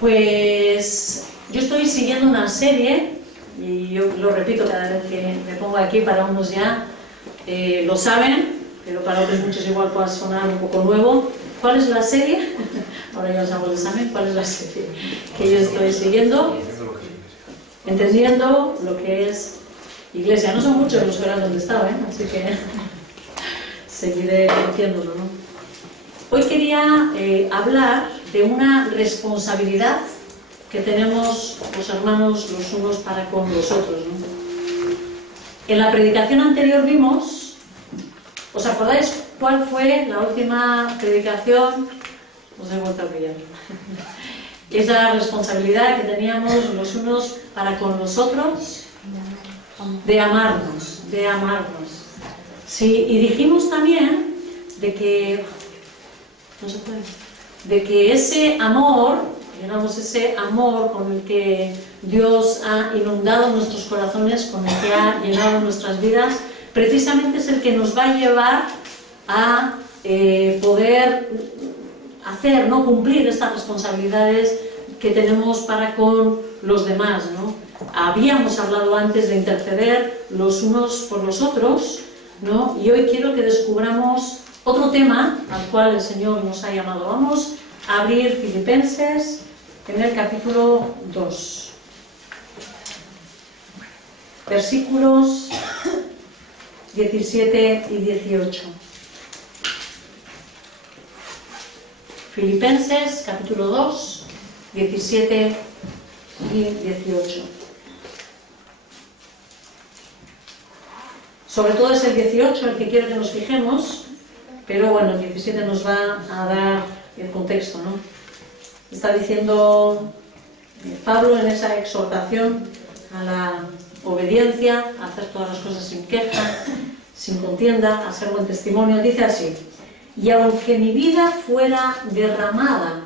Pues yo estoy siguiendo una serie, y yo lo repito cada vez que me pongo aquí, para unos ya lo saben, pero para otros muchos igual puede sonar un poco nuevo. ¿Cuál es la serie? Ahora ya os hago el examen. ¿Cuál es la serie que yo estoy siguiendo? Entendiendo lo que es Iglesia. No son muchos los que eran donde estaba, así que seguiré diciéndolo, ¿no? Hoy quería hablar de una responsabilidad que tenemos los hermanos los unos para con los otros, ¿no? En la predicación anterior vimos, ¿os acordáis cuál fue la última predicación? Os he vuelto a pillar. Esa responsabilidad que teníamos los unos para con los otros, de amarnos, de amarnos. Sí, y dijimos también de que, no se puede, de que ese amor, digamos, ese amor con el que Dios ha inundado nuestros corazones, con el que ha llenado nuestras vidas, precisamente es el que nos va a llevar a poder hacer, ¿no?, cumplir estas responsabilidades que tenemos para con los demás, ¿no? Habíamos hablado antes de interceder los unos por los otros, ¿no? Y hoy quiero que descubramos otro tema al cual el Señor nos ha llamado. Vamos a abrir Filipenses en el capítulo 2, versículos 17 y 18. Filipenses capítulo 2, 17 y 18. Sobre todo es el 18 el que quiero que nos fijemos, pero bueno, el 17 nos va a dar el contexto, ¿no? Está diciendo Pablo en esa exhortación a la obediencia, a hacer todas las cosas sin queja, sin contienda, a ser buen testimonio. Dice así: y aunque mi vida fuera derramada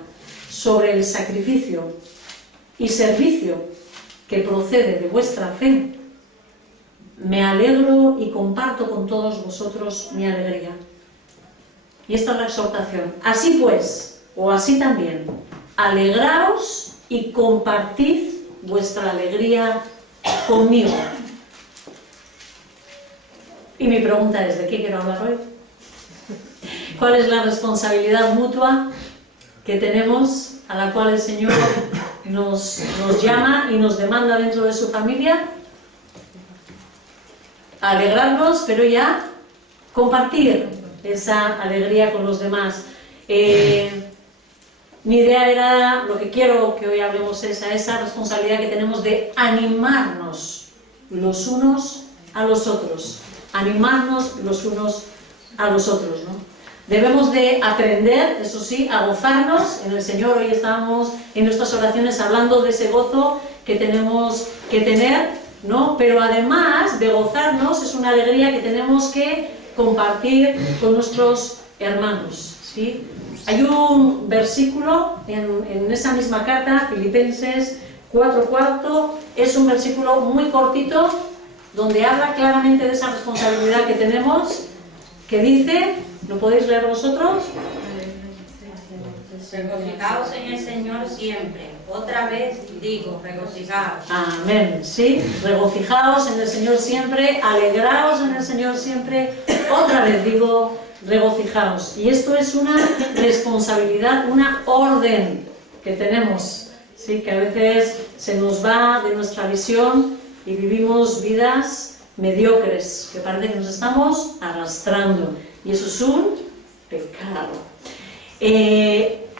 sobre el sacrificio y servicio que procede de vuestra fe, me alegro y comparto con todos vosotros mi alegría. Y esta es la exhortación. Así pues, o así también, alegraos y compartid vuestra alegría conmigo. Y mi pregunta es, ¿de qué quiero hablar hoy? ¿Cuál es la responsabilidad mutua que tenemos, a la cual el Señor nos llama y nos demanda dentro de su familia? Alegrarnos, pero ya compartir esa alegría con los demás. Mi idea era, lo que quiero que hoy hablemos es a esa responsabilidad que tenemos de animarnos los unos a los otros. Animarnos los unos a los otros, ¿no? Debemos de aprender, eso sí, a gozarnos en el Señor. Hoy estábamos en nuestras oraciones hablando de ese gozo que tenemos que tener, ¿no? Pero además de gozarnos, es una alegría que tenemos que compartir con nuestros hermanos, ¿sí? Hay un versículo en esa misma carta, Filipenses 4:4, es un versículo muy cortito, donde habla claramente de esa responsabilidad que tenemos, que dice, ¿lo podéis leer vosotros? Regocijaos en el Señor siempre. Otra vez digo, regocijaos. Amén, sí. Regocijaos en el Señor siempre, alegraos en el Señor siempre. Otra vez digo, regocijaos. Y esto es una responsabilidad, una orden que tenemos, sí, que a veces se nos va de nuestra visión y vivimos vidas mediocres, que parece que nos estamos arrastrando. Y eso es un pecado.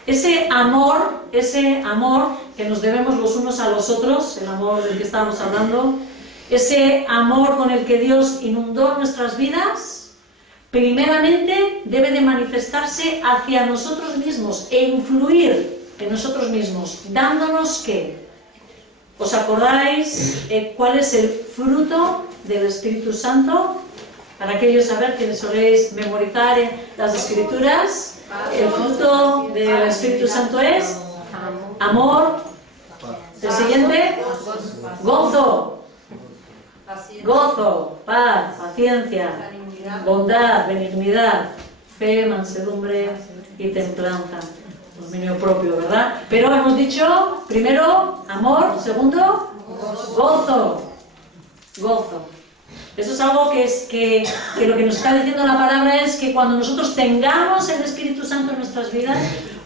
Ese amor que nos debemos los unos a los otros, el amor del que estábamos hablando, ese amor con el que Dios inundó nuestras vidas, primeramente debe de manifestarse hacia nosotros mismos e influir en nosotros mismos, dándonos ¿qué? ¿Os acordáis cuál es el fruto del Espíritu Santo? Para aquellos saber que soléis memorizar las Escrituras, el fruto del Espíritu Santo es amor. El siguiente, gozo, paz, paciencia, bondad, benignidad, fe, mansedumbre y templanza. Dominio propio, ¿verdad? Pero hemos dicho, primero, amor, segundo, gozo. Gozo. Eso es algo que lo que nos está diciendo la palabra es que cuando nosotros tengamos el Espíritu Santo en nuestras vidas,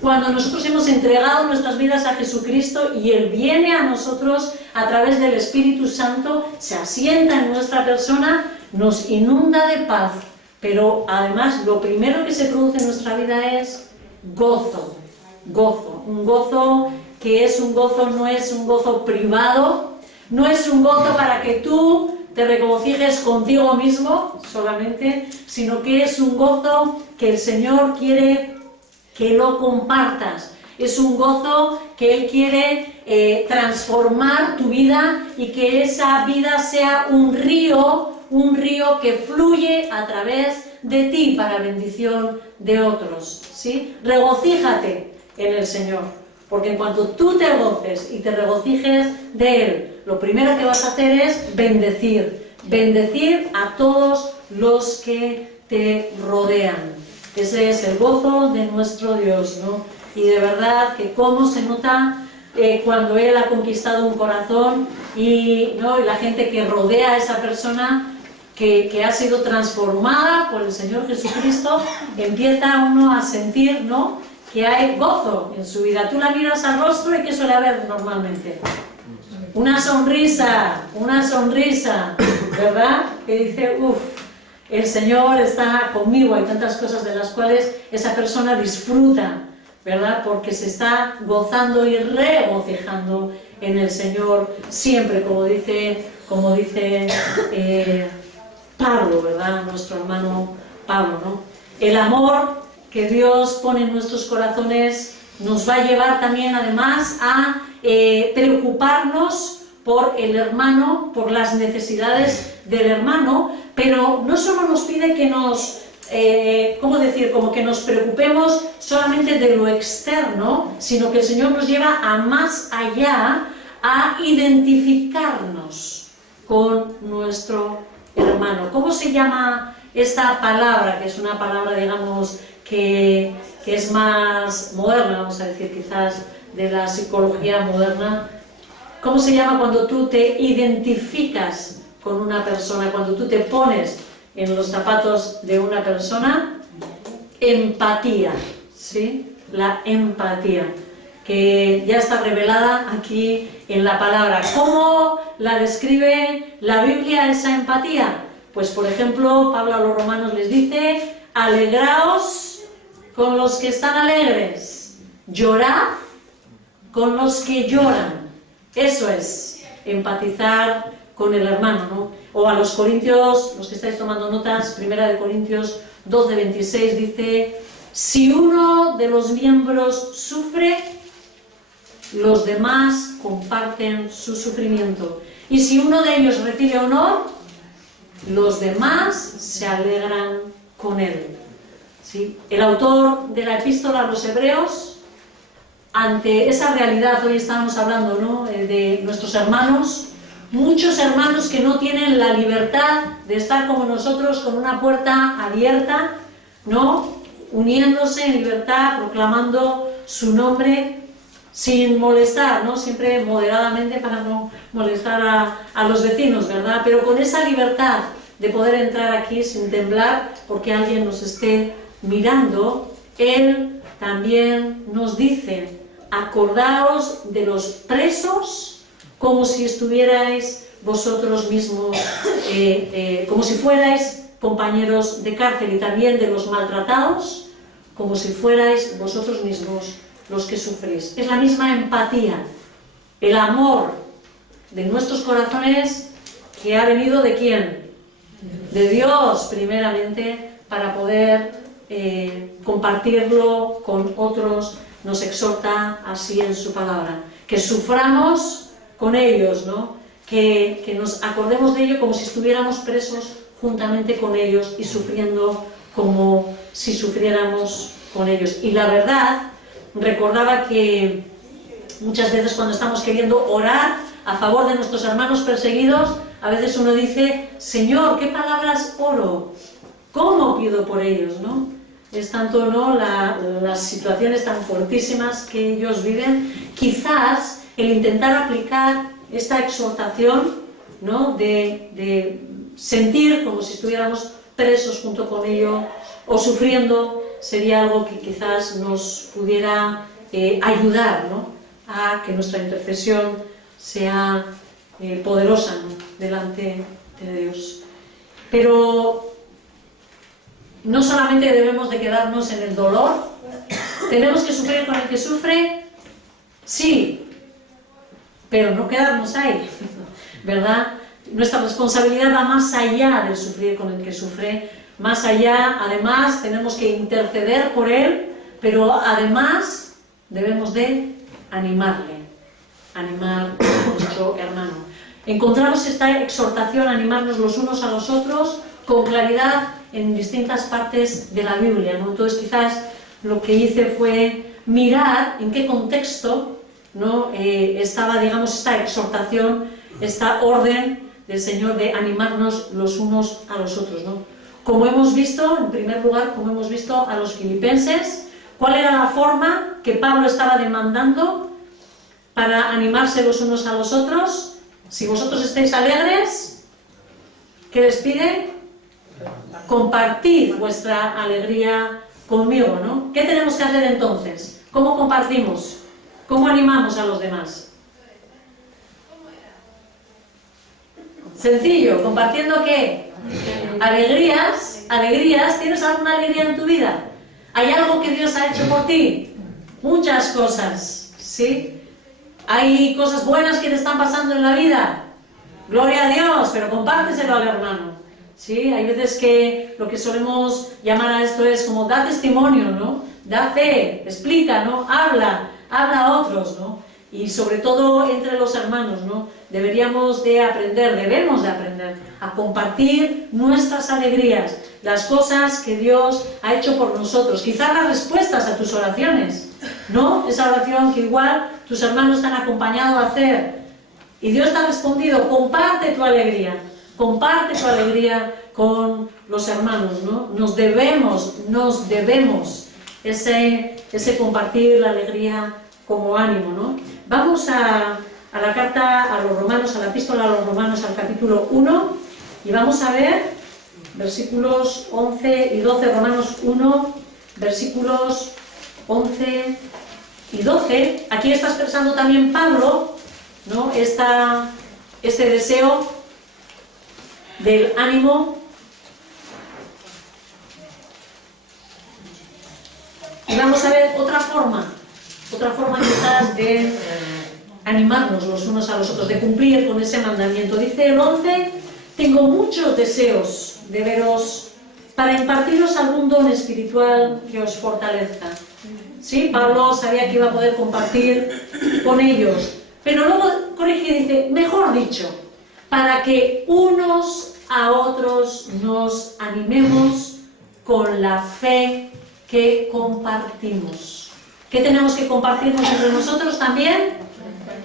cuando nosotros hemos entregado nuestras vidas a Jesucristo y Él viene a nosotros a través del Espíritu Santo, se asienta en nuestra persona, nos inunda de paz, pero además lo primero que se produce en nuestra vida es gozo. Gozo, un gozo que es un gozo, no es un gozo privado, no es un gozo para que tú te regocijes contigo mismo solamente, sino que es un gozo que el Señor quiere que lo compartas. Es un gozo que Él quiere transformar tu vida y que esa vida sea un río que fluye a través de ti para bendición de otros, ¿sí? Regocíjate en el Señor, porque en cuanto tú te goces y te regocijes de Él, lo primero que vas a hacer es bendecir a todos los que te rodean. Ese es el gozo de nuestro Dios, ¿no? Y de verdad que cómo se nota cuando Él ha conquistado un corazón y la gente que rodea a esa persona que ha sido transformada por el Señor Jesucristo, empieza uno a sentir, ¿no?, que hay gozo en su vida. Tú la miras al rostro y ¿qué suele haber normalmente? Una sonrisa, ¿verdad? Que dice, el Señor está conmigo. Hay tantas cosas de las cuales esa persona disfruta, ¿verdad? Porque se está gozando y regocijando en el Señor siempre, como dice Pablo, ¿verdad? Nuestro hermano Pablo, ¿no? El amor que Dios pone en nuestros corazones nos va a llevar también, además, a preocuparnos por el hermano, por las necesidades del hermano, pero no solo nos pide que nos, como que nos preocupemos solamente de lo externo, sino que el Señor nos lleva a más allá, a identificarnos con nuestro hermano. ¿Cómo se llama esta palabra? Que es una palabra, digamos, que es más moderna, vamos a decir, quizás de la psicología moderna. ¿Cómo se llama cuando tú te identificas con una persona, cuando tú te pones en los zapatos de una persona? Empatía, ¿sí? La empatía, que ya está revelada aquí en la palabra. ¿Cómo la describe la Biblia esa empatía? Pues, por ejemplo, Pablo a los romanos les dice: alegraos con los que están alegres, llorad con los que lloran. Eso es empatizar con el hermano, ¿no? O a los Corintios, los que estáis tomando notas, 1 Corintios 12:26 dice: si uno de los miembros sufre, los demás comparten su sufrimiento. Y si uno de ellos recibe honor, los demás se alegran con él. ¿Sí? El autor de la epístola a los Hebreos, ante esa realidad, hoy estábamos hablando, ¿no?, de nuestros hermanos, muchos hermanos que no tienen la libertad de estar como nosotros con una puerta abierta, ¿no?, uniéndose en libertad, proclamando su nombre sin molestar, ¿no?, siempre moderadamente para no molestar a los vecinos, ¿verdad?, pero con esa libertad de poder entrar aquí sin temblar porque alguien nos esté mirando. Él también nos dice: acordaos de los presos como si estuvierais vosotros mismos, como si fuerais compañeros de cárcel, y también de los maltratados como si fuerais vosotros mismos los que sufrís. Es la misma empatía, el amor de nuestros corazones que ha venido ¿de quién? De Dios primeramente, para poder compartirlo con otros. Nos exhorta así en su palabra, que suframos con ellos, ¿no?, que nos acordemos de ello como si estuviéramos presos juntamente con ellos y sufriendo como si sufriéramos con ellos. Y la verdad, recordaba que muchas veces cuando estamos queriendo orar a favor de nuestros hermanos perseguidos, a veces uno dice: Señor, ¿qué palabras oro? ¿Cómo pido por ellos, no? es tanto, ¿no?, las situaciones tan fortísimas que ellos viven, quizás el intentar aplicar esta exhortación, ¿no?, de sentir como si estuviéramos presos junto con ellos o sufriendo, sería algo que quizás nos pudiera ayudar, ¿no?, a que nuestra intercesión sea poderosa, ¿no?, delante de Dios. Pero no solamente debemos de quedarnos en el dolor, tenemos que sufrir con el que sufre, sí, pero no quedarnos ahí, ¿verdad? Nuestra responsabilidad va más allá del sufrir con el que sufre, más allá, además tenemos que interceder por él, pero además debemos de animar a nuestro hermano. Encontramos esta exhortación a animarnos los unos a los otros con claridad en distintas partes de la Biblia, ¿no? Entonces quizás lo que hice fue mirar en qué contexto, ¿no?, estaba, digamos, esta exhortación, esta orden del Señor de animarnos los unos a los otros, ¿no? Como hemos visto, en primer lugar, como hemos visto a los filipenses, ¿cuál era la forma que Pablo estaba demandando para animarse los unos a los otros? Si vosotros estáis alegres, ¿qué les pide? Compartid vuestra alegría conmigo, ¿no? ¿Qué tenemos que hacer entonces? ¿Cómo compartimos? ¿Cómo animamos a los demás? Sencillo, ¿compartiendo qué? Alegrías. ¿Tienes alguna alegría en tu vida? ¿Hay algo que Dios ha hecho por ti? Muchas cosas, ¿sí? ¿Hay cosas buenas que te están pasando en la vida? Gloria a Dios, pero compárteselo al hermano, ¿sí? Hay veces que lo que solemos llamar a esto es como da testimonio, ¿no? Da fe, explica, ¿no? Habla a otros, ¿no? Y sobre todo entre los hermanos, ¿no? Debemos de aprender a compartir nuestras alegrías, las cosas que Dios ha hecho por nosotros, quizás las respuestas a tus oraciones, ¿no? Esa oración que igual tus hermanos te han acompañado a hacer y Dios te ha respondido, comparte tu alegría con los hermanos, ¿no? Nos debemos ese compartir la alegría como ánimo, ¿no? Vamos a la carta a los romanos, a la epístola a los romanos, al capítulo 1, y vamos a ver versículos 11 y 12, Romanos 1, versículos 11 y 12. Aquí está expresando también Pablo, ¿no?, este deseo del ánimo. Y vamos a ver otra forma quizás de animarnos los unos a los otros, de cumplir con ese mandamiento. Dice el 11, tengo muchos deseos de veros para impartiros algún don espiritual que os fortalezca. Sí, Pablo sabía que iba a poder compartir con ellos, pero luego corrige y dice, mejor dicho, para que unos a otros nos animemos con la fe que compartimos. ¿Qué tenemos que compartirnos entre nosotros también?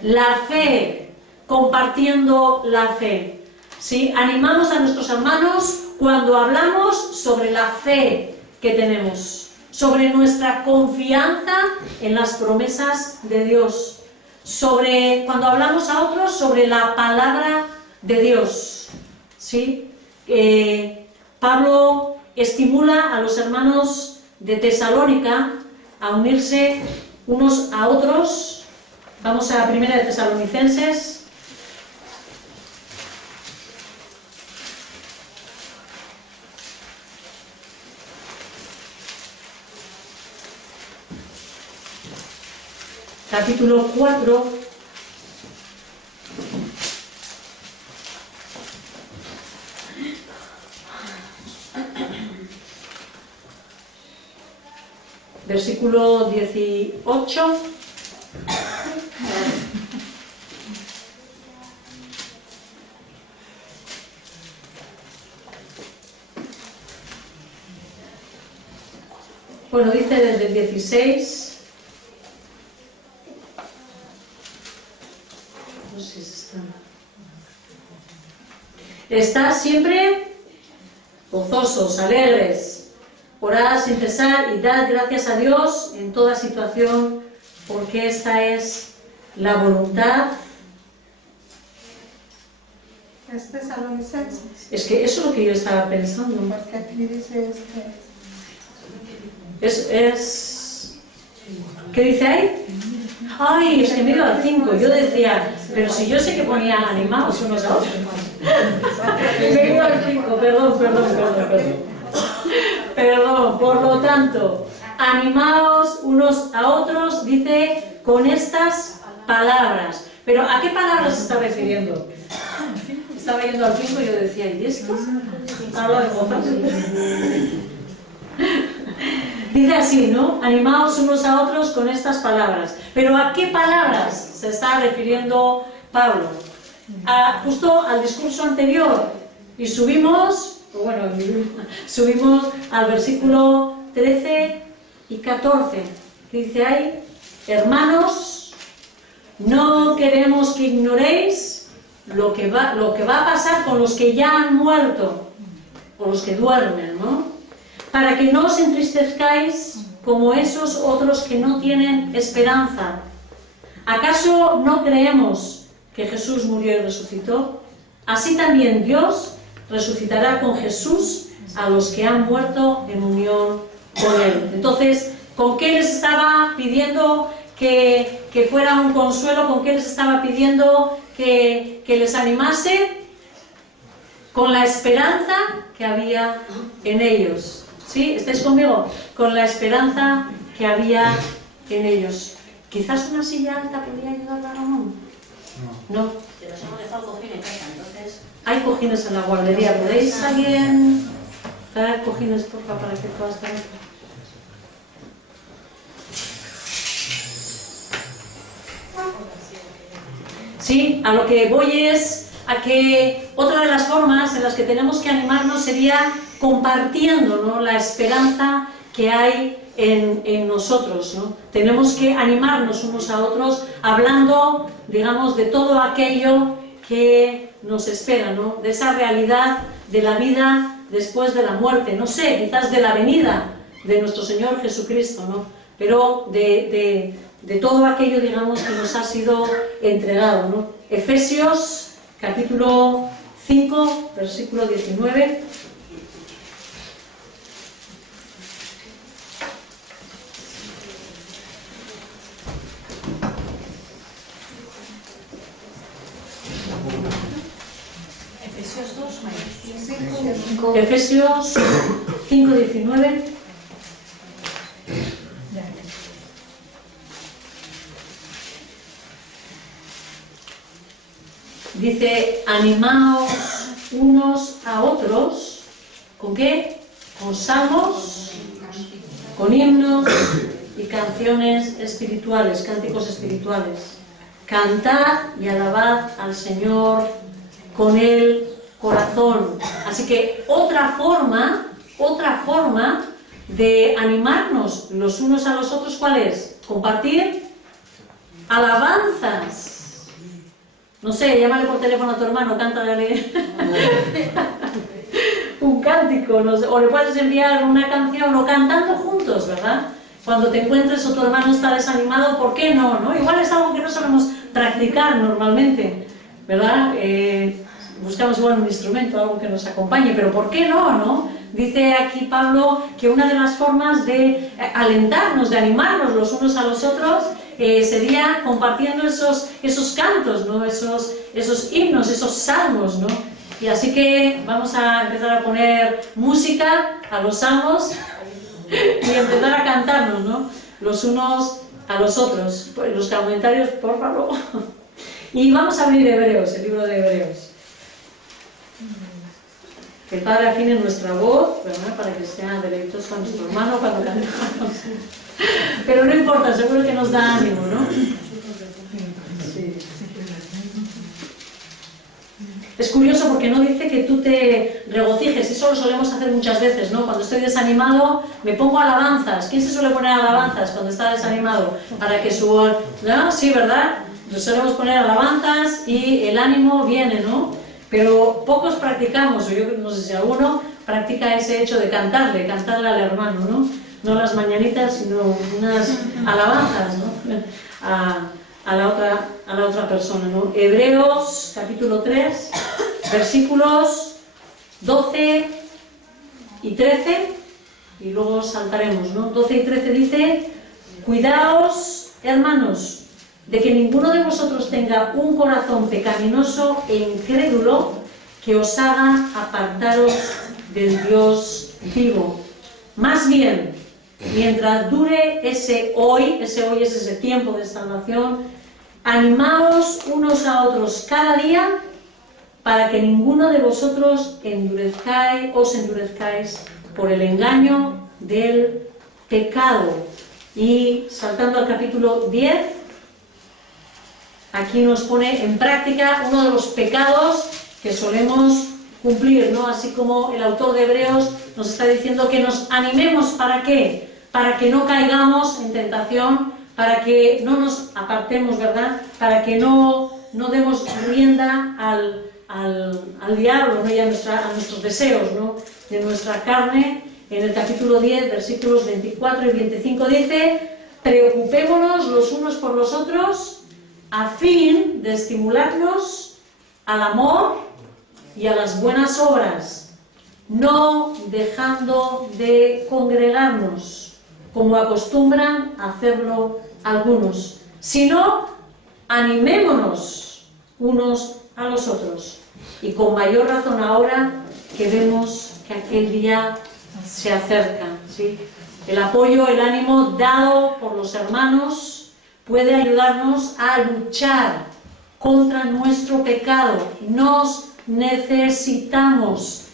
La fe, compartiendo la fe. ¿Sí? Animamos a nuestros hermanos cuando hablamos sobre la fe que tenemos, sobre nuestra confianza en las promesas de Dios, sobre cuando hablamos a otros sobre la palabra de Dios. ¿Sí? Pablo estimula a los hermanos de Tesalónica a unirse unos a otros. Vamos a 1 de Tesalonicenses. Capítulo 4. Versículo 18. Bueno, dice desde el 16. No sé si está. Estad siempre gozosos, alegres. orad sin cesar y dad gracias a Dios en toda situación, porque esta es la voluntad. Es Tesalonicenses, Es que eso es lo que yo estaba pensando. porque aquí dice ¿Qué dice ahí? Ay, es que me he ido al 5. Yo decía, pero si yo sé que ponía animados unos a otros. Me he ido al 5, perdón. Perdón, por lo tanto, animaos unos a otros, dice, con estas palabras. Pero ¿a qué palabras se está refiriendo? Estaba yendo al 5 y yo decía, ¿y esto? Habla de cosas. Dice así, ¿no? Animaos unos a otros con estas palabras. Pero ¿a qué palabras se está refiriendo Pablo? Justo al discurso anterior. Y subimos al versículo 13 y 14, que dice ahí, hermanos, no queremos que ignoréis lo que va a pasar con los que ya han muerto, o los que duermen, ¿no? Para que no os entristezcáis como esos otros que no tienen esperanza. ¿Acaso no creemos que Jesús murió y resucitó? Así también Dios resucitará con Jesús a los que han muerto en unión con Él. Entonces, ¿con qué les estaba pidiendo que fuera un consuelo? ¿Con qué les estaba pidiendo que les animase? Con la esperanza que había en ellos. ¿Sí? ¿Estáis conmigo? Con la esperanza que había en ellos. Quizás una silla alta podría ayudar a Ramón. No. Pero nos hemos dejado cojines en casa, entonces... Hay cojines en la guardería. ¿Podéis alguien traer cojines, por favor, para que pueda estar? Sí, a lo que voy es a que otra de las formas en las que tenemos que animarnos sería compartiendo, ¿no?, la esperanza que hay en nosotros, ¿no? Tenemos que animarnos unos a otros hablando, digamos, de todo aquello que nos espera, ¿no? De esa realidad de la vida después de la muerte, no sé, quizás de la venida de nuestro Señor Jesucristo, ¿no? Pero de todo aquello, digamos, que nos ha sido entregado, ¿no? Efesios, capítulo 5, versículo 19. Efesios 5, 19. Dice, animaos unos a otros. ¿Con qué? Con salmos, con himnos y canciones espirituales, cánticos espirituales. Cantad y alabad al Señor con el corazón. Así que otra forma de animarnos los unos a los otros, ¿cuál es? Compartir alabanzas. No sé, llámale por teléfono a tu hermano, cántale un cántico, no sé, o le puedes enviar una canción, o cantando juntos, ¿verdad? Cuando te encuentres o tu hermano está desanimado, ¿por qué no? ¿No? Igual es algo que no solemos practicar normalmente, ¿verdad? Buscamos igual un instrumento, algo que nos acompañe, pero ¿por qué no? ¿No? Dice aquí Pablo que una de las formas de alentarnos, de animarnos los unos a los otros, sería compartiendo esos cantos, ¿no? Esos himnos, esos salmos, ¿no? Y así que vamos a empezar a poner música a los salmos y empezar a cantarnos, ¿no? Los unos a los otros. Pues los comentarios, por favor. Y vamos a abrir Hebreos, el libro de Hebreos. Que el Padre afine nuestra voz, ¿verdad?, para que sea deleitoso a nuestro hermano cuando cantamos. Pero no importa, seguro que nos da ánimo, ¿no? Sí. Es curioso porque no dice que tú te regocijes, eso lo solemos hacer muchas veces, ¿no? Cuando estoy desanimado me pongo alabanzas. ¿Quién se suele poner alabanzas cuando está desanimado? Para que su... ¿no? Sí, ¿verdad? Nos solemos poner alabanzas y el ánimo viene, ¿no? pero pocos practicamos, o yo no sé si alguno practica ese hecho de cantarle al hermano, ¿no? No las mañanitas, sino unas alabanzas, ¿no? a la otra persona, ¿no? Hebreos capítulo 3, versículos 12 y 13, y luego saltaremos, ¿no? 12 y 13 dice: cuidaos, hermanos, de que ninguno de vosotros tenga un corazón pecaminoso e incrédulo que os haga apartaros del Dios vivo. Más bien, mientras dure ese hoy es ese tiempo de salvación, animaos unos a otros cada día, para que ninguno de vosotros os endurezcáis por el engaño del pecado. Y saltando al capítulo 10, aquí nos pone en práctica uno de los pecados que solemos cumplir, ¿no? Así como el autor de Hebreos nos está diciendo que nos animemos. ¿Para qué? Para que no caigamos en tentación, para que no nos apartemos, ¿verdad? Para que no demos rienda al diablo, ¿no? Y a nuestros deseos, ¿no? De nuestra carne. En el capítulo 10, versículos 24 y 25 dice: preocupémonos los unos por los otros a fin de estimularnos al amor y a las buenas obras, no dejando de congregarnos, como acostumbran a hacerlo algunos, sino animémonos unos a los otros, y con mayor razón ahora que vemos que aquel día se acerca, ¿sí? El apoyo, el ánimo dado por los hermanos puede ayudarnos a luchar contra nuestro pecado. Nos necesitamos.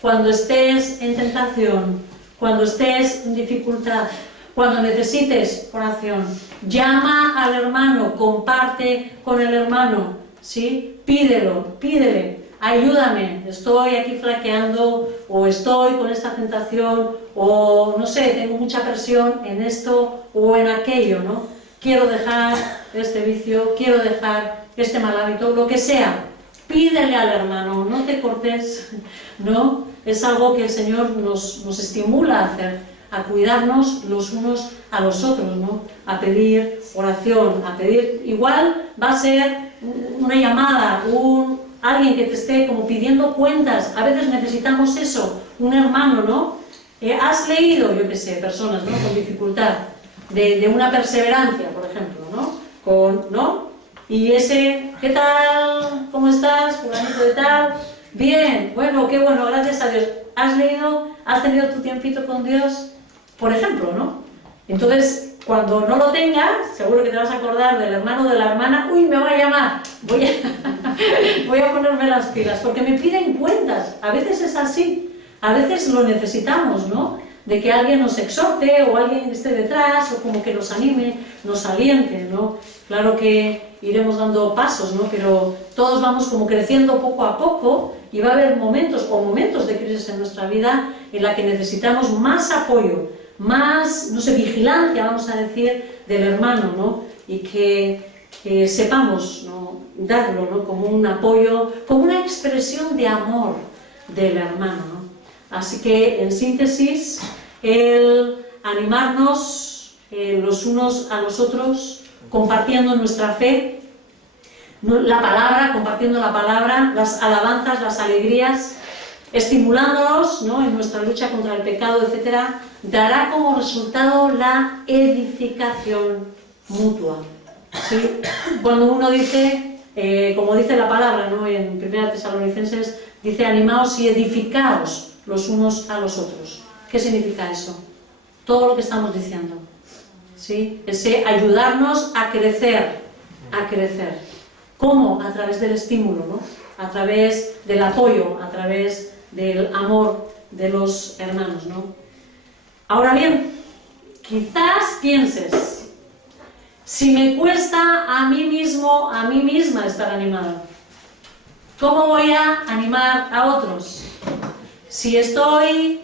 Cuando estés en tentación, cuando estés en dificultad, cuando necesites oración, llama al hermano, comparte con el hermano, ¿sí? Pídele, ayúdame, estoy aquí flaqueando, o estoy con esta tentación, o no sé, tengo mucha presión en esto o en aquello, ¿no? Quiero dejar este vicio, quiero dejar este mal hábito, lo que sea. Pídele al hermano, no te cortes, ¿no? Es algo que el Señor nos estimula a hacer, a cuidarnos los unos a los otros, ¿no? A pedir oración, a pedir, igual va a ser una llamada, alguien que te esté como pidiendo cuentas. A veces necesitamos eso, un hermano, ¿no? Has leído, yo qué sé, personas, ¿no? Con dificultad, de una perseverancia, por ejemplo, ¿no? ¿no? Y ese, ¿qué tal? ¿Cómo estás? Fulanito de tal. Bien, bueno, qué bueno, gracias a Dios. ¿Has leído? ¿Has tenido tu tiempito con Dios? Por ejemplo, ¿no? Entonces, cuando no lo tengas, seguro que te vas a acordar del hermano o de la hermana. Uy, me va a llamar, voy a ponerme las pilas, porque me piden cuentas. A veces es así, a veces lo necesitamos, ¿no? De que alguien nos exhorte, o alguien esté detrás, o como que nos anime, nos aliente, ¿no? Claro que iremos dando pasos, ¿no? Pero todos vamos como creciendo poco a poco, y va a haber momentos de crisis en nuestra vida en la que necesitamos más apoyo, más, no sé, vigilancia, vamos a decir, del hermano, ¿no? Y que sepamos, ¿no? Darlo, ¿no? Como un apoyo, como una expresión de amor del hermano, ¿no? Así que, en síntesis, el animarnos los unos a los otros, compartiendo nuestra fe, la palabra, compartiendo la palabra, las alabanzas, las alegrías, estimulándonos, ¿no? En nuestra lucha contra el pecado, etc., dará como resultado la edificación mutua, ¿sí? Cuando uno dice, como dice la palabra, ¿no? En 1 Tesalonicenses, dice: animaos y edificaos los unos a los otros. ¿Qué significa eso? Todo lo que estamos diciendo, ¿sí? Ese ayudarnos a crecer. ¿Cómo? A través del estímulo, ¿no? A través del apoyo, a través del amor de los hermanos, ¿no? Ahora bien, quizás pienses: si me cuesta a mí mismo, a mí misma estar animada, ¿cómo voy a animar a otros? Si estoy,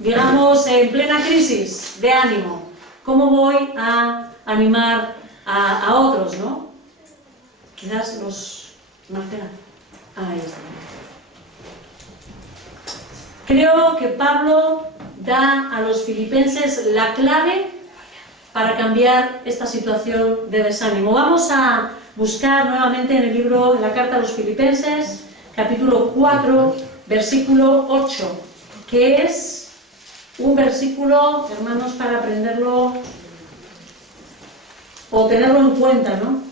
digamos, en plena crisis de ánimo, ¿cómo voy a animar a otros, ¿no? Quizás Marcela. Ahí está. Creo que Pablo da a los filipenses la clave para cambiar esta situación de desánimo. Vamos a buscar nuevamente en el libro, en la carta a los filipenses, capítulo 4, versículo 8, que es un versículo, hermanos, para aprenderlo o tenerlo en cuenta, ¿no?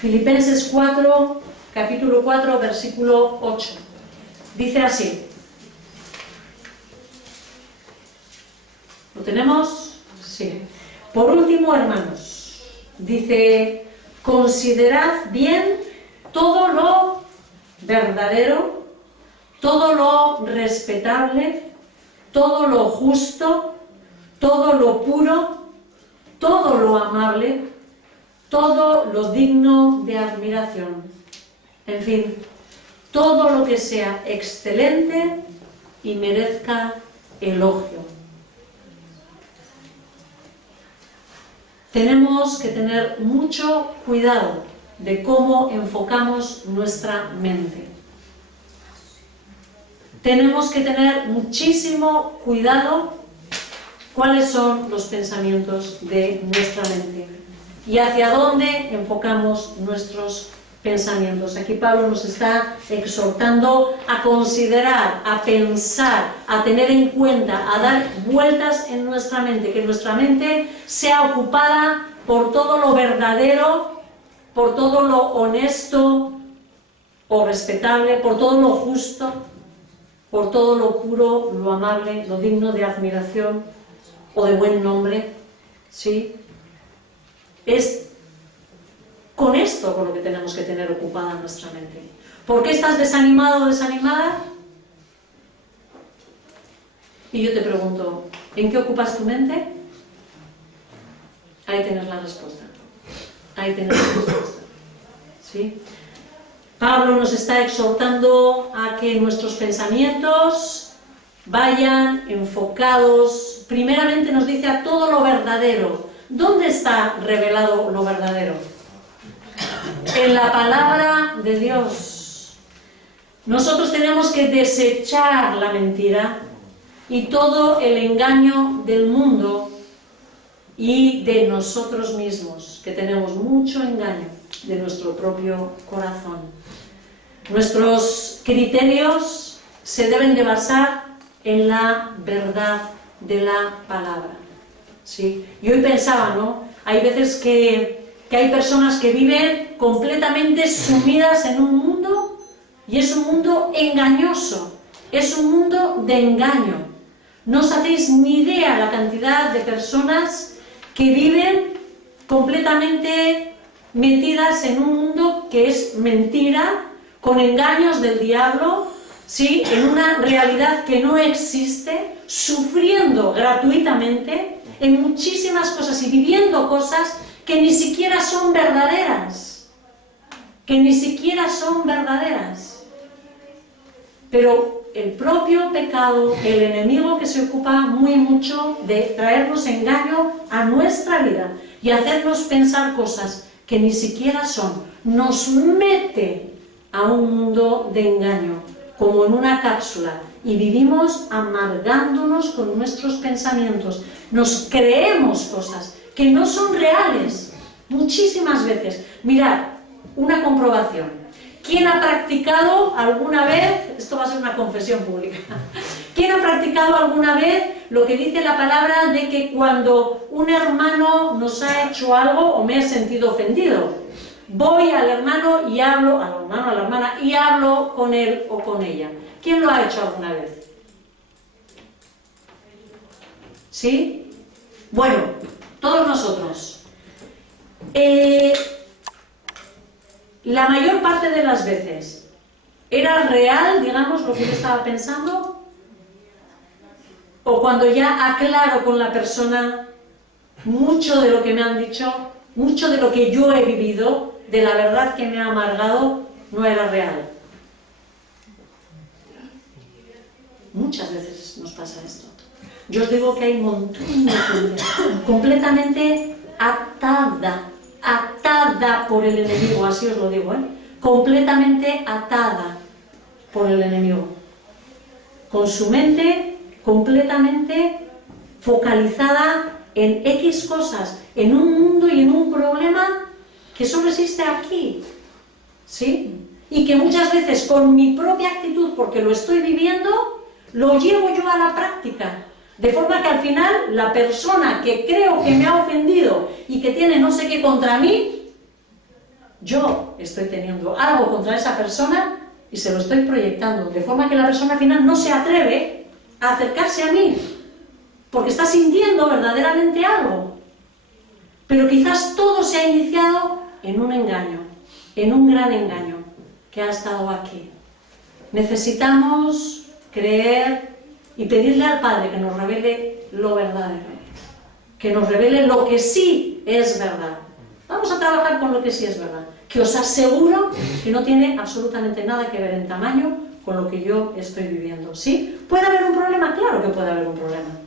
Filipenses 4, capítulo 4, versículo 8. Dice así. ¿Lo tenemos? Sí. Por último, hermanos, dice, considerad bien todo lo verdadero, todo lo respetable, todo lo justo, todo lo puro, todo lo amable, todo lo digno de admiración. En fin, todo lo que sea excelente y merezca elogio. Tenemos que tener mucho cuidado de cómo enfocamos nuestra mente. Tenemos que tener muchísimo cuidado cuáles son los pensamientos de nuestra mente y hacia dónde enfocamos nuestros pensamientos. Aquí Pablo nos está exhortando a considerar, a pensar, a tener en cuenta, a dar vueltas en nuestra mente, que nuestra mente sea ocupada por todo lo verdadero, por todo lo honesto o respetable, por todo lo justo, por todo lo puro, lo amable, lo digno de admiración o de buen nombre, ¿sí? Es con esto con lo que tenemos que tener ocupada nuestra mente. ¿Por qué estás desanimado o desanimada? Y yo te pregunto, ¿en qué ocupas tu mente? Ahí tienes la respuesta. Ahí tienes la respuesta. ¿Sí? Pablo nos está exhortando a que nuestros pensamientos vayan enfocados, primeramente nos dice a todo lo verdadero. ¿Dónde está revelado lo verdadero? En la palabra de Dios. Nosotros tenemos que desechar la mentira y todo el engaño del mundo y de nosotros mismos, que tenemos mucho engaño de nuestro propio corazón. Nuestros criterios se deben de basar en la verdad de la palabra. ¿Sí? Y hoy pensaba, ¿no? Hay veces que hay personas que viven completamente sumidas en un mundo, y es un mundo engañoso, es un mundo de engaño. No os hacéis ni idea la cantidad de personas que viven completamente metidas en un mundo que es mentira, con engaños del diablo, ¿sí? En una realidad que no existe, sufriendo gratuitamente en muchísimas cosas y viviendo cosas que ni siquiera son verdaderas, que ni siquiera son verdaderas. Pero el propio pecado, el enemigo que se ocupa muy mucho de traernos engaño a nuestra vida y hacernos pensar cosas que ni siquiera son, nos mete a un mundo de engaño, como en una cápsula, y vivimos amargándonos con nuestros pensamientos. Nos creemos cosas que no son reales, muchísimas veces. Mirad, una comprobación. ¿Quién ha practicado alguna vez, esto va a ser una confesión pública, ¿quién ha practicado alguna vez lo que dice la palabra de que cuando un hermano nos ha hecho algo o me he sentido ofendido, voy al hermano y hablo, al hermano, a la hermana, y hablo con él o con ella? ¿Quién lo ha hecho alguna vez? ¿Sí? Bueno, todos nosotros. La mayor parte de las veces, ¿era real, digamos, lo que yo estaba pensando? ¿O cuando ya aclaro con la persona mucho de lo que me han dicho, mucho de lo que yo he vivido, de la verdad que me ha amargado, no era real? Muchas veces nos pasa esto. Yo os digo que hay un montón de gente completamente atada atada por el enemigo, así os lo digo, completamente atada por el enemigo, con su mente completamente focalizada en X cosas, en un mundo y en un problema que solo existe aquí, ¿sí? Y que muchas veces con mi propia actitud, porque lo estoy viviendo, lo llevo yo a la práctica, de forma que al final la persona que creo que me ha ofendido y que tiene no sé qué contra mí, yo estoy teniendo algo contra esa persona y se lo estoy proyectando, de forma que la persona al final no se atreve a acercarse a mí, porque está sintiendo verdaderamente algo. Pero quizás todo se ha iniciado en un engaño, en un gran engaño que ha estado aquí. Necesitamos creer y pedirle al Padre que nos revele lo verdadero, que nos revele lo que sí es verdad. Vamos a trabajar con lo que sí es verdad, que os aseguro que no tiene absolutamente nada que ver en tamaño con lo que yo estoy viviendo. ¿Sí? ¿Puede haber un problema? Claro que puede haber un problema,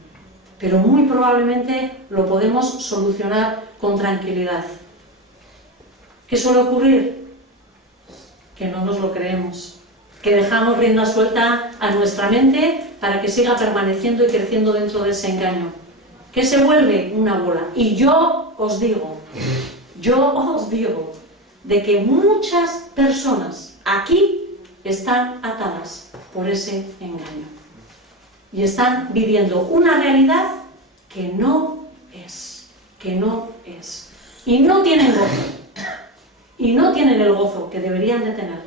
pero muy probablemente lo podemos solucionar con tranquilidad. ¿Qué suele ocurrir? Que no nos lo creemos, que dejamos rienda suelta a nuestra mente para que siga permaneciendo y creciendo dentro de ese engaño, que se vuelve una bola. Y yo os digo de que muchas personas aquí están atadas por ese engaño y están viviendo una realidad que no es, y no tienen gozo, y no tienen el gozo que deberían de tener,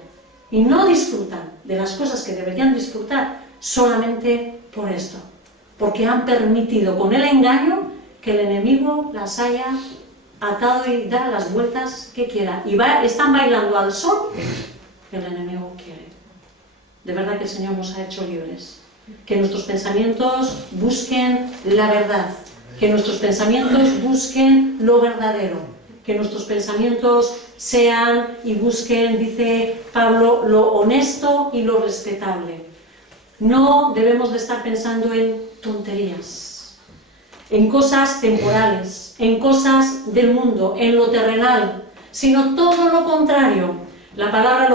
y no disfrutan de las cosas que deberían disfrutar solamente por esto, porque han permitido con el engaño que el enemigo las haya atado y da las vueltas que quiera, y están bailando al son que el enemigo quiere. De verdad que el Señor nos ha hecho libres, que nuestros pensamientos busquen la verdad, que nuestros pensamientos busquen lo verdadero, que nuestros pensamientos sean y busquen, dice Pablo, lo honesto y lo respetable. No debemos de estar pensando en tonterías, en cosas temporales, en cosas del mundo, en lo terrenal, sino todo lo contrario. La palabra,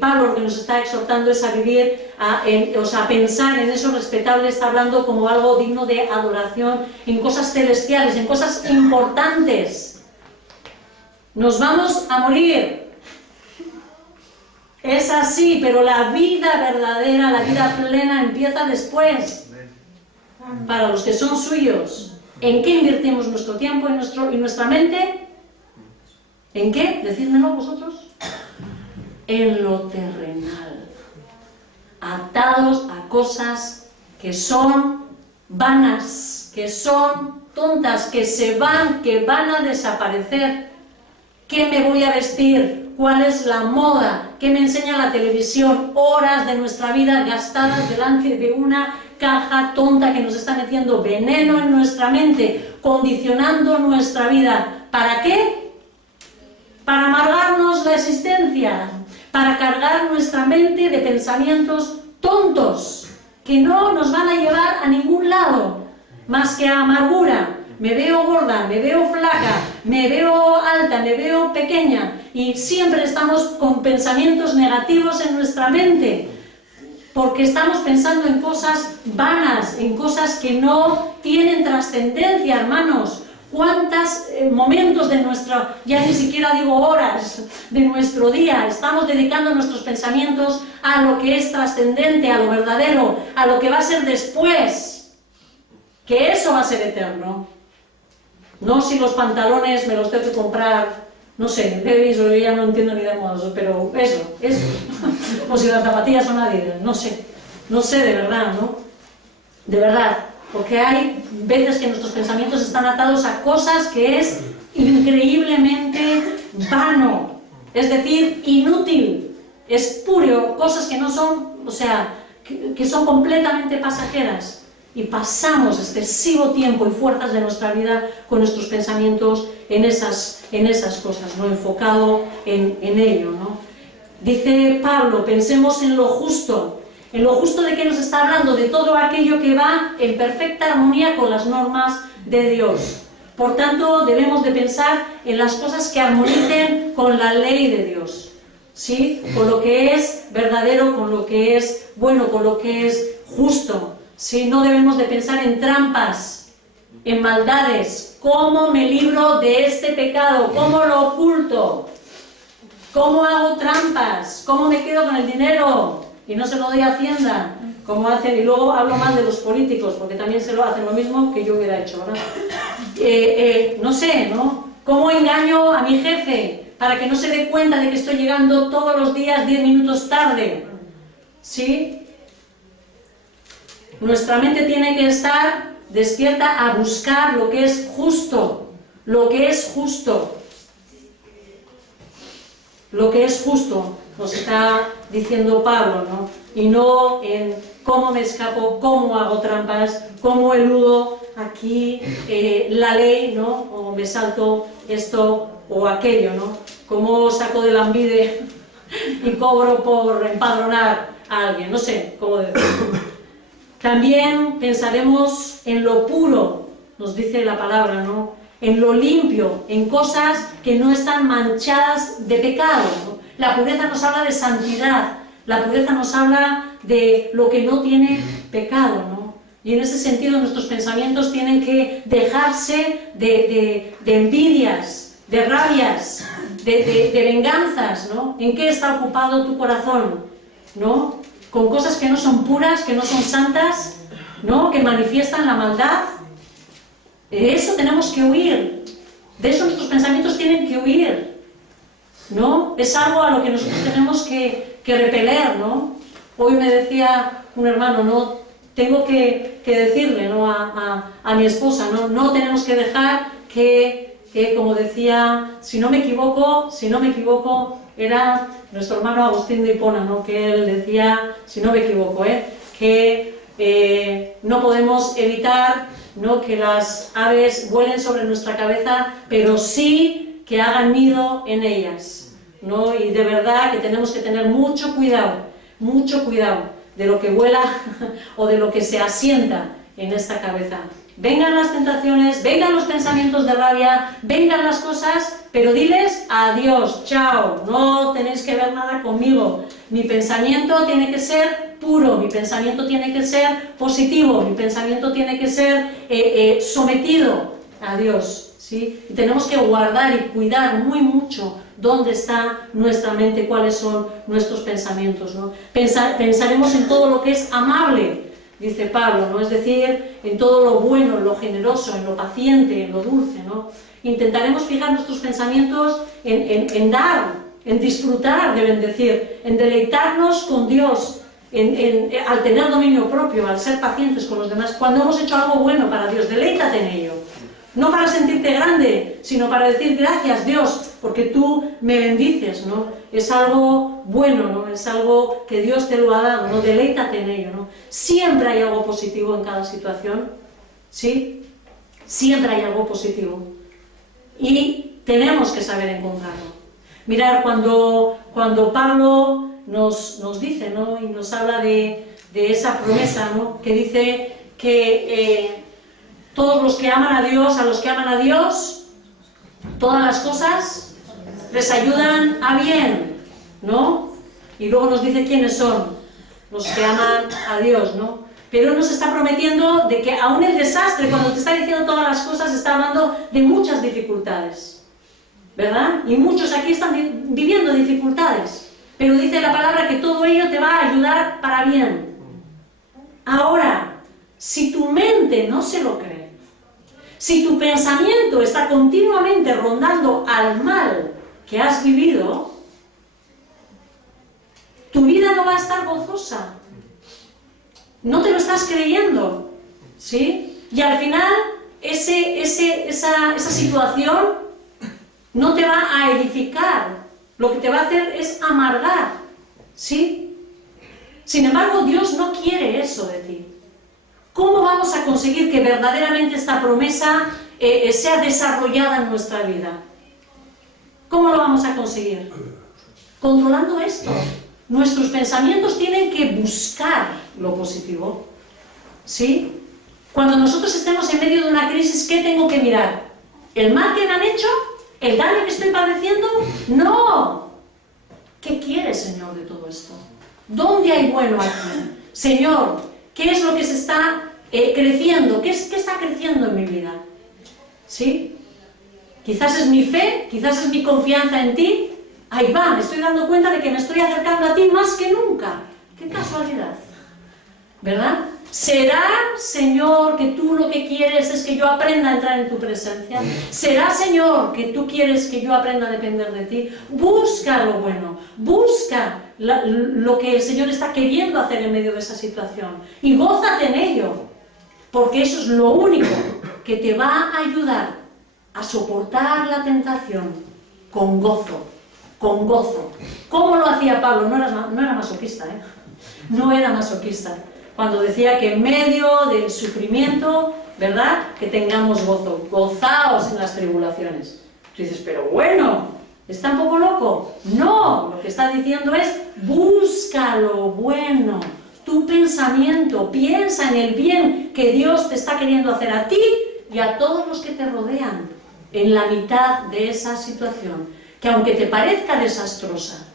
Pablo lo que nos está exhortando es a vivir, a pensar en eso respetable, está hablando como algo digno de adoración, en cosas celestiales, en cosas importantes. Nos vamos a morir. Es así, pero la vida verdadera, la vida plena empieza después. Para los que son suyos. ¿En qué invertimos nuestro tiempo y nuestra mente? ¿En qué? Decídmelo vosotros. En lo terrenal. Atados a cosas que son vanas, que son tontas, que se van, que van a desaparecer. ¿Qué me voy a vestir? ¿Cuál es la moda? ¿Qué me enseña la televisión? Horas de nuestra vida gastadas delante de una caja tonta que nos está metiendo veneno en nuestra mente, condicionando nuestra vida. ¿Para qué? Para amargarnos la existencia, para cargar nuestra mente de pensamientos tontos, que no nos van a llevar a ningún lado, más que a amargura. Me veo gorda, me veo flaca, me veo alta, me veo pequeña, y siempre estamos con pensamientos negativos en nuestra mente, porque estamos pensando en cosas vanas, en cosas que no tienen trascendencia, hermanos. ¿Cuántos momentos de ya ni siquiera digo horas, de nuestro día, estamos dedicando nuestros pensamientos a lo que es trascendente, a lo verdadero, a lo que va a ser después? Que eso va a ser eterno. No si los pantalones me los tengo que comprar, no sé, yo ya no entiendo ni de modos, pero eso. O si las zapatillas son Adidas, no sé de verdad, ¿no? De verdad, porque hay veces que nuestros pensamientos están atados a cosas que es increíblemente vano, es decir, inútil, espurio, cosas que no son, que son completamente pasajeras. Y pasamos excesivo tiempo y fuerzas de nuestra vida con nuestros pensamientos en esas cosas, ¿no? Enfocado en ello, ¿no? Dice Pablo, pensemos en lo justo. ¿En lo justo de qué nos está hablando? De todo aquello que va en perfecta armonía con las normas de Dios. Por tanto, debemos de pensar en las cosas que armonicen con la ley de Dios, ¿sí? Con lo que es verdadero, con lo que es bueno, con lo que es justo, ¿sí? No debemos de pensar en trampas, en maldades. ¿Cómo me libro de este pecado? ¿Cómo lo oculto? ¿Cómo hago trampas? ¿Cómo me quedo con el dinero y no se lo doy a Hacienda? Como hacen, y luego hablo más de los políticos, porque también se lo hacen lo mismo que yo hubiera hecho, ¿verdad? No sé, ¿no? ¿Cómo engaño a mi jefe para que no se dé cuenta de que estoy llegando todos los días 10 minutos tarde? ¿Sí? Nuestra mente tiene que estar despierta a buscar lo que es justo, lo que es justo. Lo que es justo, nos está diciendo Pablo, ¿no? Y no en cómo me escapo, cómo hago trampas, cómo eludo aquí la ley, ¿no? O me salto esto o aquello, ¿no? Cómo saco del Ambide y cobro por empadronar a alguien, no sé cómo decirlo. También pensaremos en lo puro, nos dice la palabra, ¿no? En lo limpio, en cosas que no están manchadas de pecado, ¿no? La pureza nos habla de santidad, la pureza nos habla de lo que no tiene pecado, ¿no? Y en ese sentido nuestros pensamientos tienen que dejarse de envidias, de rabias, de venganzas, ¿no? ¿En qué está ocupado tu corazón? ¿No? Con cosas que no son puras, que no son santas, ¿no? Que manifiestan la maldad. De eso tenemos que huir, de eso nuestros pensamientos tienen que huir, ¿no? Es algo a lo que nosotros tenemos que repeler, ¿no? Hoy me decía un hermano, ¿no? Tengo que decirle, ¿no? a mi esposa, ¿no? No tenemos que dejar que, como decía, si no me equivoco, era nuestro hermano Agustín de Hipona, ¿no? Que él decía, si no me equivoco, que no podemos evitar, ¿no? Que las aves vuelen sobre nuestra cabeza, pero sí que hagan nido en ellas, ¿no? Y de verdad que tenemos que tener mucho cuidado de lo que vuela o de lo que se asienta en esta cabeza. Vengan las tentaciones, vengan los pensamientos de rabia, vengan las cosas, pero diles adiós, chao, no tenéis que ver nada conmigo. Mi pensamiento tiene que ser puro, mi pensamiento tiene que ser positivo, mi pensamiento tiene que ser sometido a Dios, ¿sí? Y tenemos que guardar y cuidar muy mucho dónde está nuestra mente, cuáles son nuestros pensamientos, ¿no? Pensaremos en todo lo que es amable, dice Pablo, ¿no? Es decir, en todo lo bueno, en lo generoso, en lo paciente, en lo dulce, ¿no? Intentaremos fijar nuestros pensamientos en dar, en disfrutar de bendecir, en deleitarnos con Dios, al tener dominio propio, al ser pacientes con los demás. Cuando hemos hecho algo bueno para Dios, deleítate en ello. No para sentirte grande, sino para decir gracias, Dios, porque tú me bendices, ¿no? Es algo bueno, ¿no? Es algo que Dios te lo ha dado, ¿no? Deleítate en ello, ¿no? Siempre hay algo positivo en cada situación, ¿sí? Siempre hay algo positivo. Y tenemos que saber encontrarlo. Mirad, cuando Pablo nos dice, ¿no? Y nos habla de esa promesa, ¿no? Que dice que todos los que aman a Dios, a los que aman a Dios, todas las cosas les ayudan a bien, ¿no? Y luego nos dice quiénes son los que aman a Dios, ¿no? Pero Él nos está prometiendo de que aún el desastre, cuando te está diciendo todas las cosas, está hablando de muchas dificultades, ¿verdad? Y muchos aquí están viviendo dificultades, pero dice la palabra que todo ello te va a ayudar para bien. Ahora, si tu mente no se lo cree, si tu pensamiento está continuamente rondando al mal que has vivido, tu vida no va a estar gozosa. No te lo estás creyendo, ¿sí? Y al final, esa situación no te va a edificar. Lo que te va a hacer es amargar, ¿sí? Sin embargo, Dios no quiere eso de ti. ¿Cómo vamos a conseguir que verdaderamente esta promesa sea desarrollada en nuestra vida? ¿Cómo lo vamos a conseguir? Controlando esto. Nuestros pensamientos tienen que buscar lo positivo, ¿sí? Cuando nosotros estemos en medio de una crisis, ¿qué tengo que mirar? ¿El mal que me han hecho? ¿El daño que estoy padeciendo? ¡No! ¿Qué quieres, Señor, de todo esto? ¿Dónde hay bueno aquí? Señor, ¿qué es lo que se está creciendo? ¿Qué está creciendo en mi vida? ¿Sí? Quizás es mi fe, quizás es mi confianza en ti. Ahí va, me estoy dando cuenta de que me estoy acercando a ti más que nunca. ¡Qué casualidad! ¿Verdad? ¿Será, Señor, que tú lo que quieres es que yo aprenda a entrar en tu presencia? ¿Será, Señor, que tú quieres que yo aprenda a depender de ti? Busca lo bueno, busca lo que el Señor está queriendo hacer en medio de esa situación y gózate en ello, porque eso es lo único que te va a ayudar a soportar la tentación con gozo, con gozo. ¿Cómo lo hacía Pablo? No era masoquista, ¿eh? No era masoquista. Cuando decía que en medio del sufrimiento, ¿verdad?, que tengamos gozo. Gozaos en las tribulaciones. Tú dices, pero bueno, ¿está un poco loco? No, lo que está diciendo es, busca lo bueno. Tu pensamiento, piensa en el bien que Dios te está queriendo hacer a ti y a todos los que te rodean en la mitad de esa situación, que aunque te parezca desastrosa,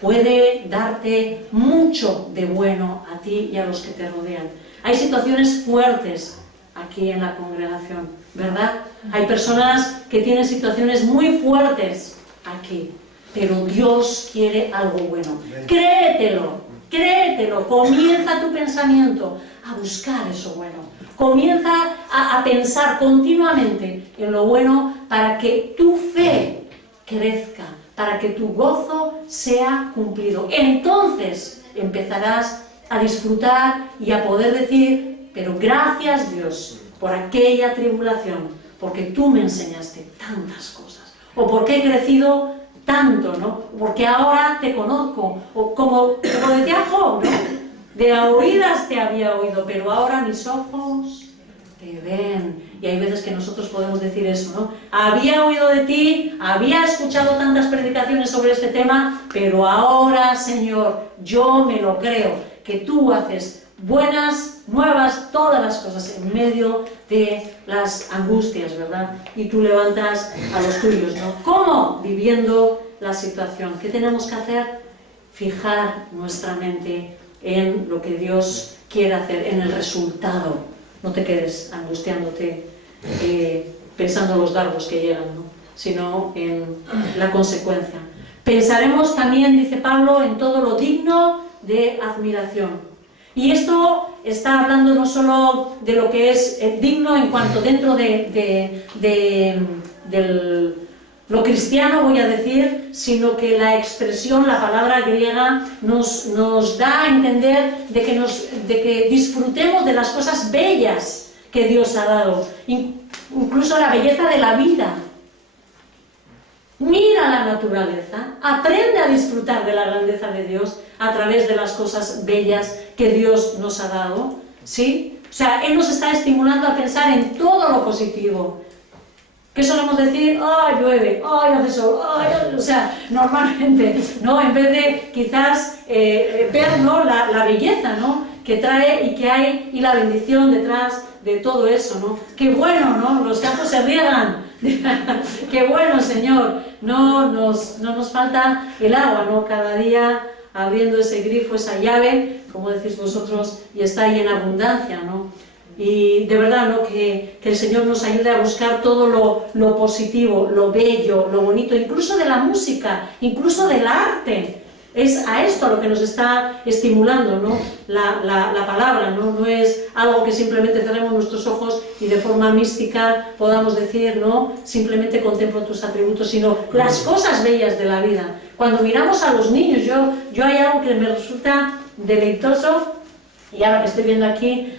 puede darte mucho de bueno a ti y a los que te rodean. Hay situaciones fuertes aquí en la congregación, ¿verdad? Hay personas que tienen situaciones muy fuertes aquí, pero Dios quiere algo bueno. Créetelo, créetelo, comienza tu pensamiento a buscar eso bueno. Comienza a pensar continuamente en lo bueno para que tu fe crezca, para que tu gozo sea cumplido. Entonces empezarás a disfrutar y a poder decir, pero gracias Dios por aquella tribulación, porque tú me enseñaste tantas cosas, o porque he crecido tanto, ¿no? Porque ahora te conozco, o como decía Job, ¿no? De a oídas te había oído, pero ahora mis ojos te ven. Y hay veces que nosotros podemos decir eso, ¿no? Había oído de ti, había escuchado tantas predicaciones sobre este tema, pero ahora, Señor, yo me lo creo, que tú haces buenas, nuevas, todas las cosas en medio de las angustias, ¿verdad? Y tú levantas a los tuyos, ¿no? ¿Cómo? Viviendo la situación. ¿Qué tenemos que hacer? Fijar nuestra mente en lo que Dios quiere hacer, en el resultado. No te quedes angustiándote, pensando los dardos que llegan, ¿no? Sino en la consecuencia. Pensaremos también, dice Pablo, en todo lo digno de admiración. Y esto está hablando no solo de lo que es digno en cuanto dentro de lo cristiano, voy a decir, sino que la expresión, la palabra griega, nos da a entender de que disfrutemos de las cosas bellas que Dios ha dado, incluso la belleza de la vida. Mira la naturaleza, aprende a disfrutar de la grandeza de Dios a través de las cosas bellas que Dios nos ha dado, ¿sí? O sea, Él nos está estimulando a pensar en todo lo positivo. ¿Qué solemos decir? ¡Ay, llueve! ¡Ay, hace sol! ¡Ay! O sea, normalmente, ¿no? En vez de quizás ver, ¿no?, la belleza, ¿no?, que trae y que hay, y la bendición detrás de todo eso, ¿no? ¡Qué bueno!, ¿no? Los campos se riegan. ¡Qué bueno, Señor! No nos falta el agua, ¿no? Cada día abriendo ese grifo, esa llave, como decís vosotros, y está ahí en abundancia, ¿no? Y de verdad, ¿no?, que el Señor nos ayude a buscar todo lo positivo, lo bello, lo bonito, incluso de la música, incluso del arte. Es a esto a lo que nos está estimulando, ¿no?, la palabra, ¿no? No es algo que simplemente cerremos nuestros ojos y de forma mística podamos decir, ¿no?, simplemente contemplo tus atributos, sino las cosas bellas de la vida. Cuando miramos a los niños, yo hay algo que me resulta deleitoso, y ahora que estoy viendo aquí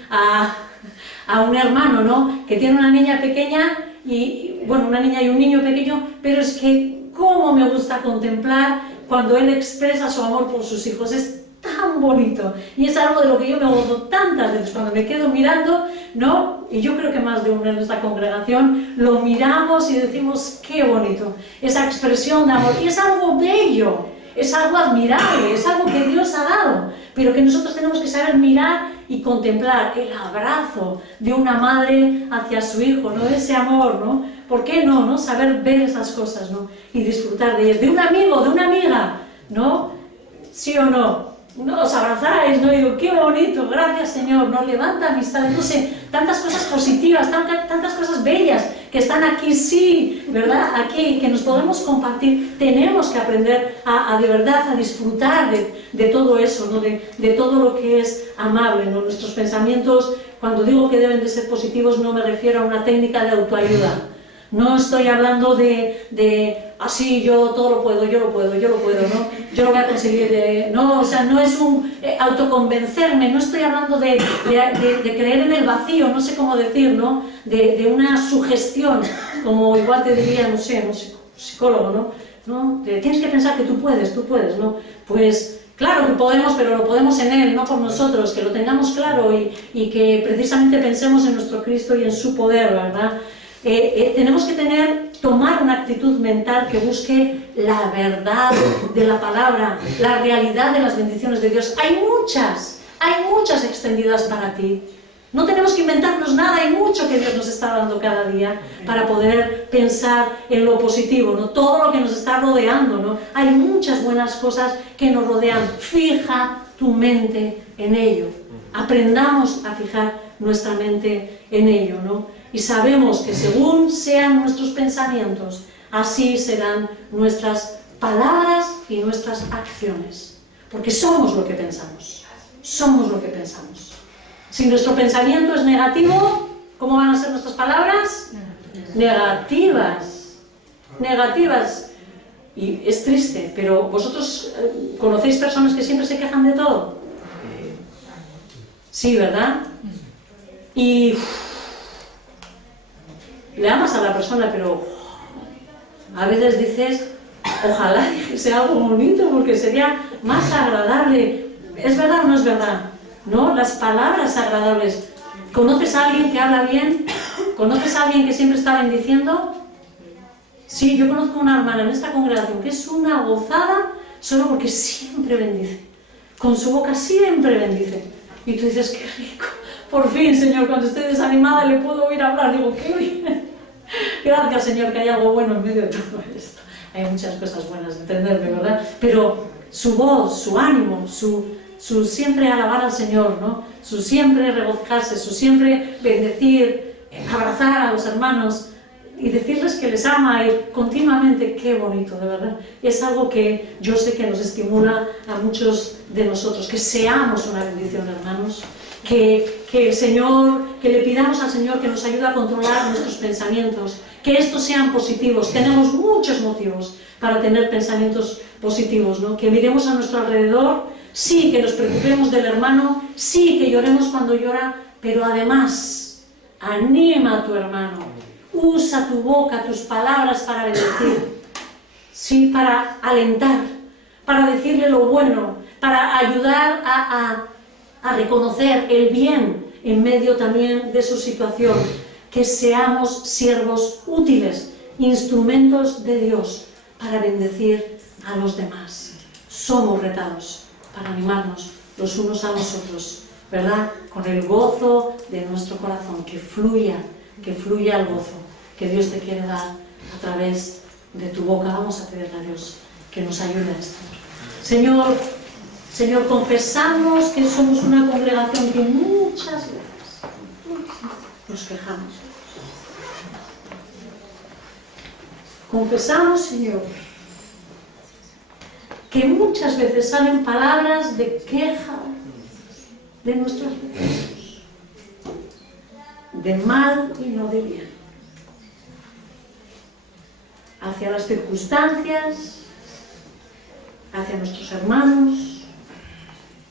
a un hermano, ¿no?, que tiene una niña pequeña, y bueno, una niña y un niño pequeño, pero es que cómo me gusta contemplar cuando él expresa su amor por sus hijos. Es tan bonito, y es algo de lo que yo me gozo tantas veces cuando me quedo mirando, ¿no? Y yo creo que más de uno en esta congregación lo miramos y decimos, qué bonito, esa expresión de amor, y es algo bello, es algo admirable, es algo que Dios ha dado, pero que nosotros tenemos que saber mirar y contemplar el abrazo de una madre hacia su hijo, ¿no? Ese amor, ¿no? ¿Por qué no, no? Saber ver esas cosas, ¿no? Y disfrutar de ellas. De un amigo, de una amiga, ¿no? ¿Sí o no? No, os abrazáis, ¿no? Y digo, qué bonito, gracias Señor, nos levanta amistades, no sé, tantas cosas positivas, tantas cosas bellas que están aquí, sí, ¿verdad? Aquí, que nos podemos compartir. Tenemos que aprender de verdad a disfrutar de todo eso, ¿no? De todo lo que es amable, ¿no? Nuestros pensamientos, cuando digo que deben de ser positivos, no me refiero a una técnica de autoayuda. No estoy hablando así, yo todo lo puedo, yo lo puedo, ¿no? Yo lo voy a conseguir, no, o sea, no es un autoconvencerme, no estoy hablando de creer en el vacío, no sé cómo decir, ¿no? De una sugestión, como igual te diría, no sé, psicólogo, ¿no? Tienes que pensar que tú puedes, ¿no? Pues claro que podemos, pero lo podemos en Él, no por nosotros, que lo tengamos claro y que precisamente pensemos en nuestro Cristo y en su poder, ¿verdad? Tenemos que tomar una actitud mental que busque la verdad de la palabra, la realidad de las bendiciones de Dios. Hay muchas extendidas para ti. No tenemos que inventarnos nada, hay mucho que Dios nos está dando cada día para poder pensar en lo positivo, ¿no? Todo lo que nos está rodeando, ¿no? Hay muchas buenas cosas que nos rodean. Fija tu mente en ello. Aprendamos a fijar nuestra mente en ello, ¿no? Y sabemos que según sean nuestros pensamientos, así serán nuestras palabras y nuestras acciones. Porque somos lo que pensamos. Somos lo que pensamos. Si nuestro pensamiento es negativo, ¿cómo van a ser nuestras palabras? Negativas. Negativas. Y es triste, pero ¿vosotros conocéis personas que siempre se quejan de todo? Sí, ¿verdad? Y le amas a la persona, pero a veces dices, ojalá sea algo bonito, porque sería más agradable. ¿Es verdad o no es verdad? ¿No? Las palabras agradables. ¿Conoces a alguien que habla bien? ¿Conoces a alguien que siempre está bendiciendo? Sí, yo conozco una hermana en esta congregación que es una gozada solo porque siempre bendice. Con su boca siempre bendice. Y tú dices, qué rico. Por fin, Señor, cuando estoy desanimada le puedo oír hablar. Digo, qué bien. Gracias, Señor, que hay algo bueno en medio de todo esto. Hay muchas cosas buenas, entenderme, ¿verdad? Pero su voz, su ánimo, su siempre alabar al Señor, ¿no? Su siempre regocijarse, su siempre bendecir, abrazar a los hermanos y decirles que les ama y continuamente, qué bonito, de verdad. Es algo que yo sé que nos estimula a muchos de nosotros, que seamos una bendición, hermanos. Que el Señor, que le pidamos al Señor que nos ayude a controlar nuestros pensamientos, que estos sean positivos. Tenemos muchos motivos para tener pensamientos positivos, ¿no? Que miremos a nuestro alrededor, sí, que nos preocupemos del hermano, sí, que lloremos cuando llora, pero además, anima a tu hermano, usa tu boca, tus palabras para bendecir, sí, para alentar, para decirle lo bueno, para ayudar a reconocer el bien en medio también de su situación, que seamos siervos útiles, instrumentos de Dios para bendecir a los demás. Somos retados para animarnos los unos a los otros, ¿verdad? Con el gozo de nuestro corazón, que fluya el gozo que Dios te quiere dar a través de tu boca. Vamos a pedirle a Dios que nos ayude a esto. Señor, confesamos que somos una congregación que muchas veces nos quejamos. Confesamos, Señor, que muchas veces salen palabras de queja de nuestros vecinos, de mal y no de bien, hacia las circunstancias, hacia nuestros hermanos,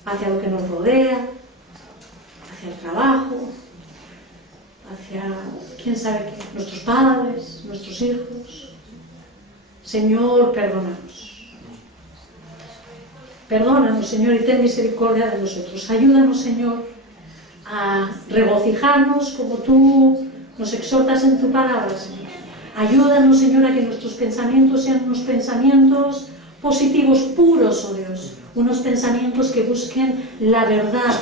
hacia lo que nos rodea, hacia el trabajo, hacia quién sabe qué, nuestros padres, nuestros hijos. Señor, perdónanos. Perdónanos, Señor, y ten misericordia de nosotros. Ayúdanos, Señor, a regocijarnos como tú nos exhortas en tu palabra, Señor. Ayúdanos, Señor, a que nuestros pensamientos sean unos pensamientos positivos, puros, oh Dios, unos pensamientos que busquen la verdad.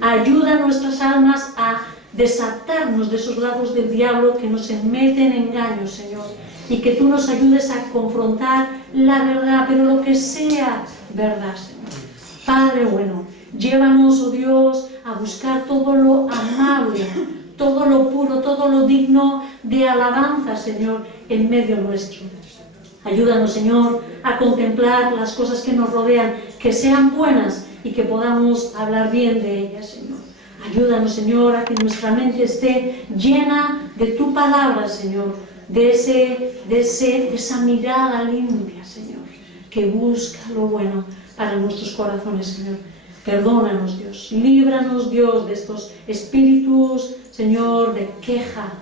Ayuda a nuestras almas a desatarnos de esos lazos del diablo que nos meten en engaños, Señor, y que tú nos ayudes a confrontar la verdad, pero lo que sea verdad, Señor. Padre bueno, llévanos, oh Dios, a buscar todo lo amable, todo lo puro, todo lo digno de alabanza, Señor, en medio nuestro. Ayúdanos, Señor, a contemplar las cosas que nos rodean, que sean buenas y que podamos hablar bien de ellas, Señor. Ayúdanos, Señor, a que nuestra mente esté llena de tu palabra, Señor, de esa mirada limpia, Señor, que busca lo bueno para nuestros corazones, Señor. Perdónanos, Dios, líbranos, Dios, de estos espíritus, Señor, de queja,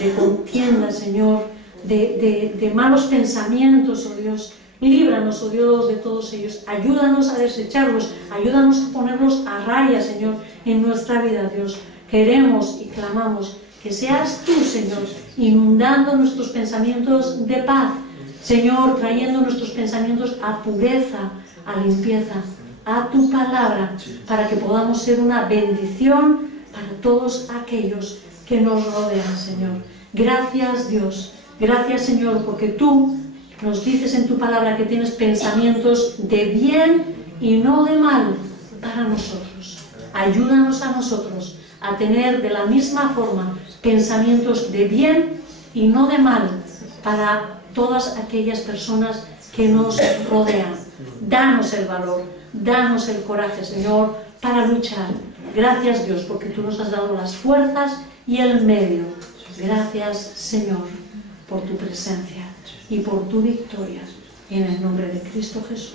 de contienda, Señor, de malos pensamientos, oh Dios. Líbranos, oh Dios, de todos ellos. Ayúdanos a desecharlos, ayúdanos a ponerlos a raya, Señor, en nuestra vida, Dios. Queremos y clamamos que seas tú, Señor, inundando nuestros pensamientos de paz, Señor, trayendo nuestros pensamientos a pureza, a limpieza, a tu palabra, para que podamos ser una bendición para todos aquellos que nos rodean, Señor. Gracias, Dios. Gracias, Señor, porque tú nos dices en tu palabra que tienes pensamientos de bien y no de mal para nosotros. Ayúdanos a nosotros a tener de la misma forma pensamientos de bien y no de mal para todas aquellas personas que nos rodean. Danos el valor, danos el coraje, Señor, para luchar. Gracias, Dios, porque tú nos has dado las fuerzas y el medio. Gracias, Señor, por tu presencia y por tu victoria. En el nombre de Cristo Jesús.